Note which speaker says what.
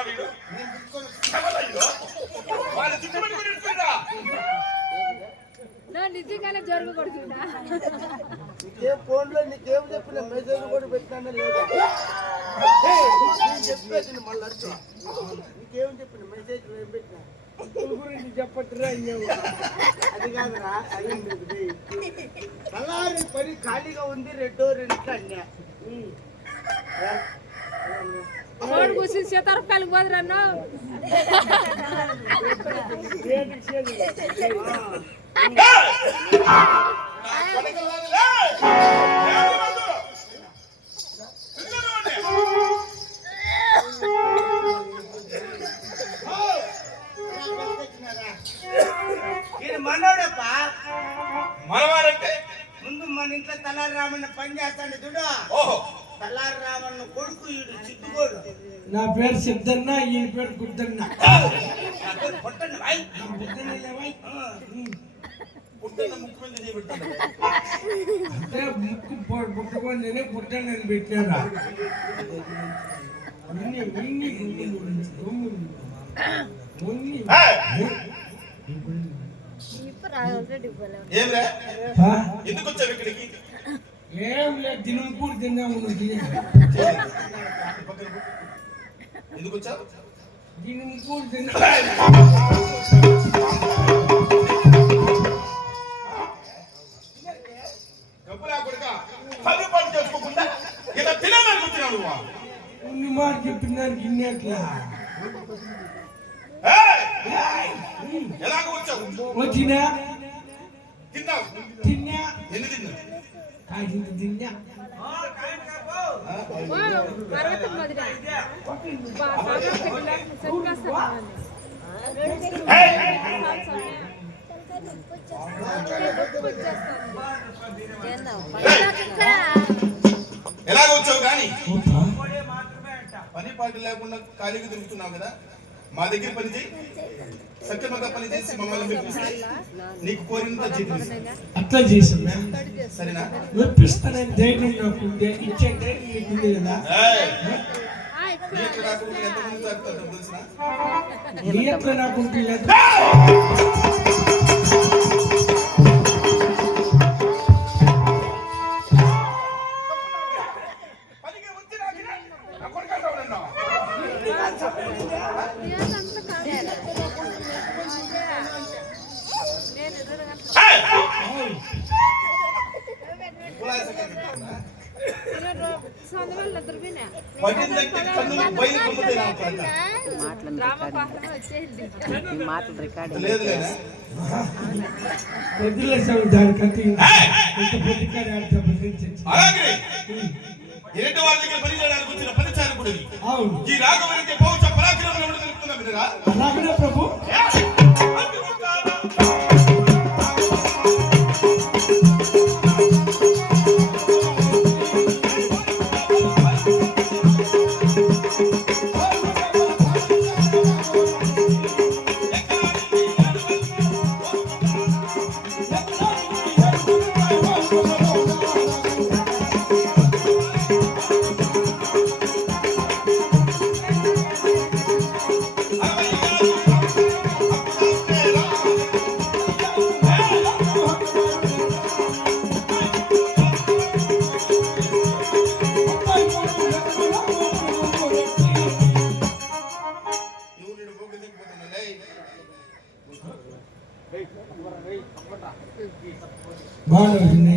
Speaker 1: వీడు? వాళ్ళ.
Speaker 2: నా నిజంగానే జరగకూడదునా
Speaker 3: నీకే ఫోన్లో నీకేం చెప్పిన మెసేజ్ కూడా పెట్టినా లేదా చెప్పేది మళ్ళీ అర్థం నీకేం చెప్పిన మెసేజ్ ఏం పెట్టినా గురించి చెప్పట్టురా అది కాదురా అది ఉండేది. తెల్లారి పని ఖాళీగా ఉంది రెండో రెండు అన్నా
Speaker 2: కోడి కూసి సీతారకాయలకు పోదురన్నా
Speaker 3: మన ఇంట్లో తలారి రామన్న పని చేస్తాడు చూడు.
Speaker 1: ఓహో.
Speaker 3: తలారి రామన్న కొడుకు ఈడు చిట్టుకోడు
Speaker 4: నా పేరు సిద్ధన్న ఈయన పేరు గుద్దన్న
Speaker 1: ముక్కు మీద
Speaker 4: అంటే ముక్కు పుట్టకుండానే పుట్టనని పెట్టారా ఉన్ని, ఉన్ని, ఉన్ని, ఉన్ని. ఉన్ని.
Speaker 1: ఏయ్!
Speaker 2: ఇప్పుడు ఆల్రెడీ ఇవ్వలేము
Speaker 1: ఏమిరా
Speaker 4: ఆ?
Speaker 1: ఎందుకు
Speaker 4: ఏం లేదు దినం కూడా తిన్నాము.
Speaker 1: ఎందుకు వచ్చావు?
Speaker 4: దినం కూడా తిన్నా ఉన్ని మాట చెప్పిన దానికి ఇన్నట్లా వచ్చినా? తిన్నా?
Speaker 1: ఎన్ని
Speaker 4: తిన్నా?
Speaker 1: ఎలాగ వచ్చావు కానీ. పని పాట లేకుండా ఖాళీగా తిరుగుతున్నావు కదా? మా దగ్గర పని చేయి సక్రమంగా పని చేసి మమ్మల్ని మెప్పిస్తే నీకు కోరినంత జీతం.
Speaker 4: అట్లా చేసిందా.
Speaker 1: సరేనా?
Speaker 4: మెప్పిస్తానని ధైర్యం నాకుందే ఇచ్చే ధైర్యం నీకుంది కదా!
Speaker 1: నీకు తెలుసునా?
Speaker 4: నీ ఎట్లా నాకుంటే
Speaker 5: మాటలు రికార్డ్
Speaker 4: దానికంటే ఇంత ఆడితే
Speaker 1: అలాగే వాళ్ళ దగ్గర పని చేయడానికి వచ్చిన పనిచారకుడు
Speaker 4: అవును
Speaker 1: ఈ రాఘవరికి పౌచ వినరా
Speaker 4: అలాగనే ప్రభు బాగుంది